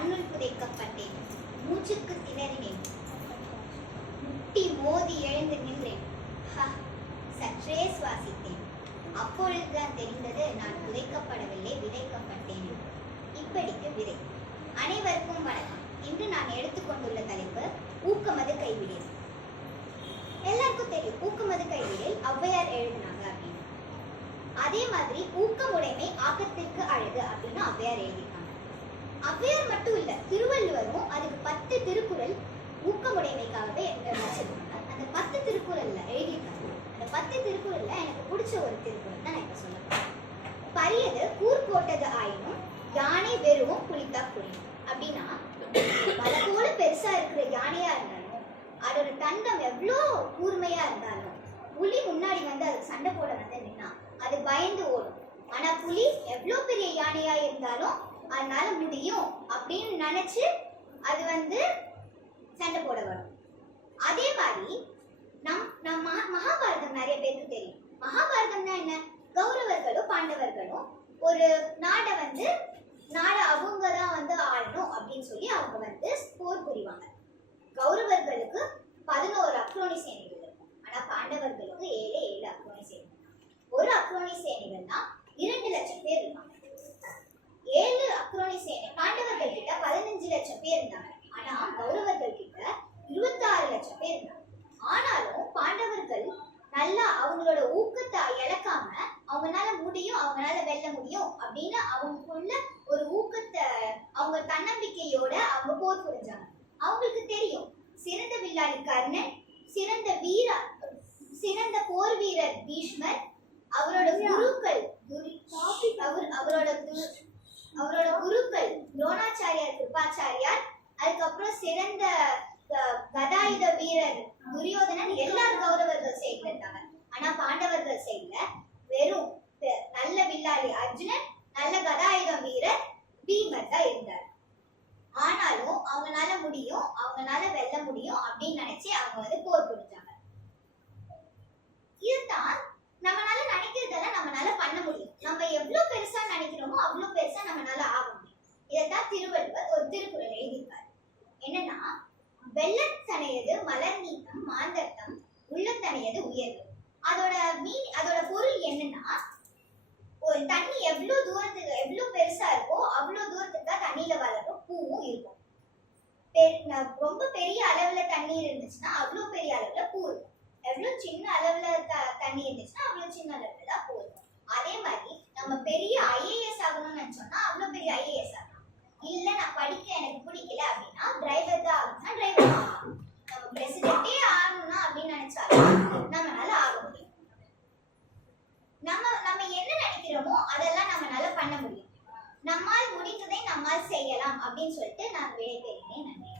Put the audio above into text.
மண்ணுள் புதைக்கப்பட்டேன். மூச்சுக்கு திணறினேன். முட்டி மோதி எழுந்து நின்றேன். சற்றே சுவாசித்தேன். அப்பொழுதுதான் தெரிந்தது நான் புதைக்கப்படவில்லை, விதைக்கப்பட்டேன். இப்படிக்கு விதை. அனைவருக்கும் வணக்கம். இன்று நான் எடுத்துக்கொண்டுள்ள தலைப்பு ஊக்கமது கைவிடேன். எல்லாருக்கும் தெரியும் ஊக்கமது கைவிடேல் ஔவையார் எழுதினாங்க அப்படின்னு. அதே மாதிரி ஊக்கமுடைமை ஆக்கத்திற்கு அழகு அப்படின்னு ஔவையார் எழுதியிருக்காங்க. ஔவையார் மட்டும் இல்ல, திருவள்ளுவரும் அதுக்கு 10 திருக்குறள் ஊக்கமுடைமைக்காகவே வச்சிருக்காங்க. அந்த 10 திருக்குறள்ல எழுதியிருக்காங்க. அந்த 10 திருக்குறள்ல எனக்கு பிடிச்ச ஒரு திருக்குறள் தான் நான் இப்ப சொல்ல போறேன். பரியது கூர் போட்டது ஆயினும் யானை வெறுவும் புலித்தா புரியும். அப்படின்னா மலை போல பெருசா இருக்கிற யானையா இருந்தாலும் அதோட தந்தம் எவ்வளோ கூர்மையா இருந்தாலும் புலி முன்னாடி வந்து அதுக்கு சண்டை போட வந்து நின்னா அது பயந்து ஓடும். ஆனா புலி எவ்வளோ பெரிய யானையா இருந்தாலும் அதனால முடியும் அப்படின்னு நினைச்சு அது வந்து சண்டை போட வரும். அதே மாதிரி நம் மகாபாரதம் நிறைய பேருக்கு தெரியும். மகாபாரதம்னா என்ன? கௌரவர்களும் பாண்டவர்களும் ஒரு நாடை அவங்க தான் வந்து ஆளணும் அப்படின்னு சொல்லி அவங்க வந்து போர் புரிவாங்க. கௌரவர்களுக்கு 11 அக்ரோனி சேனைகள் இருக்கும். ஆனா பாண்டவர்களுக்கு 7 அக்ரோனி சேனைகள். ஒரு அக்ரோனி சேனைகள்னா 2 லட்சம் பேர் இருப்பாங்க. 7 அக்ரோனி சேனை பாண்டவர்கள் கிட்ட 15 லட்சம் பேர் இருந்தாங்க. ஆனா கௌரவர்கள் கிட்ட 26 லட்சம் பேர் இருந்தாங்க. ஆனாலும் பாண்டவர்கள் நல்லா அவங்களோட ஊக்கத்தை இழக்காம அவங்களால முடியும், அவங்களால வெல்ல முடியும் அப்படின்னு அவங்களுக்குள்ள ஒரு ஊக்கத்தை, அவங்க தன்னம்பிக்கையோட அவங்க போர் புரிஞ்சாங்க. அவங்களுக்கு தெரியும் சிறந்த வில்லாளி கர்ணன், சிறந்த போர் வீரர் பீஷ்மர், அவரோட குருக்கள் துரோணாச்சாரியார், கிருபாச்சாரியார், அதுக்கப்புறம் சிறந்த கதாயுத வீரர் துரியோதனன் எல்லாரும் கௌரவர்கள் சைட்ல இருந்தாங்க. ஆனா பாண்டவர்கள் சைட்ல வெறும் நல்ல வில்லாளி அர்ஜுனன், நல்ல கதாயுத வீரர் பீமர் தான் இருந்தார். ஆனாலும் அவங்களால முடியும், அவங்களால வெல்ல முடியும் அப்படின்னு நினைச்சு அவங்க வந்து போர் புரிஞ்சாங்க. இதுதான் நம்மளால நினைக்கிறதெல்லாம் நம்மளால பண்ண முடியும். நம்ம எவ்வளவு பெருசா நினைக்கிறோமோ அவ்வளவு பெருசா நம்மளால ஆக முடியும். இதைத்தான் திருவள்ளுவர் ஒரு திருக்குறள் எழுதியிருக்காரு. என்னன்னா, வெள்ளத்தனையது மலர் நீக்கம் மாந்தர்த்தம் உள்ளத்தனையது உயர்வு. அதோட பொருள் என்னன்னா, ஒரு தண்ணி எவ்வளவு பெருசா இருக்கோ அவ்வளவு தூரத்துக்கு தான் தண்ணியில வளரும் பூவும் இருக்கும். ரொம்ப பெரிய அளவுல தண்ணீர் இருந்துச்சுன்னா அவ்வளவு பெரிய அளவுல பூ இருக்கும். எவ்வளவு சின்ன அளவுல தண்ணி இருந்துச்சுன்னா அவ்வளவு சின்ன அளவுல தான் பூ இருக்கும். அதே மாதிரி நம்ம பெரிய ஐஏஎஸ் ஆகணும்னு நினைச்சோம்னா அவ்வளவு பெரிய ஐஏஎஸ் ஆகலாம். இல்ல நான் படிக்க எனக்கு பிடிக்கல அப்படின்னா டிரைவர் தான் ஆகணும்னா டிரைவர் ஆகலாம். நம்ம பிரசிடென்ட்டே ஆகணும்னா அப்படின்னு நினைச்சாலும் நம்மளால ஆக முடியும். நம்ம என்ன நினைக்கிறோமோ அதெல்லாம் நம்மளால பண்ண முடியும். நம்மால் முடிந்ததை நம்மால் செய்யலாம் அப்படின்னு சொல்லிட்டு நான் விடை பெறுகிறேன். நன்றி.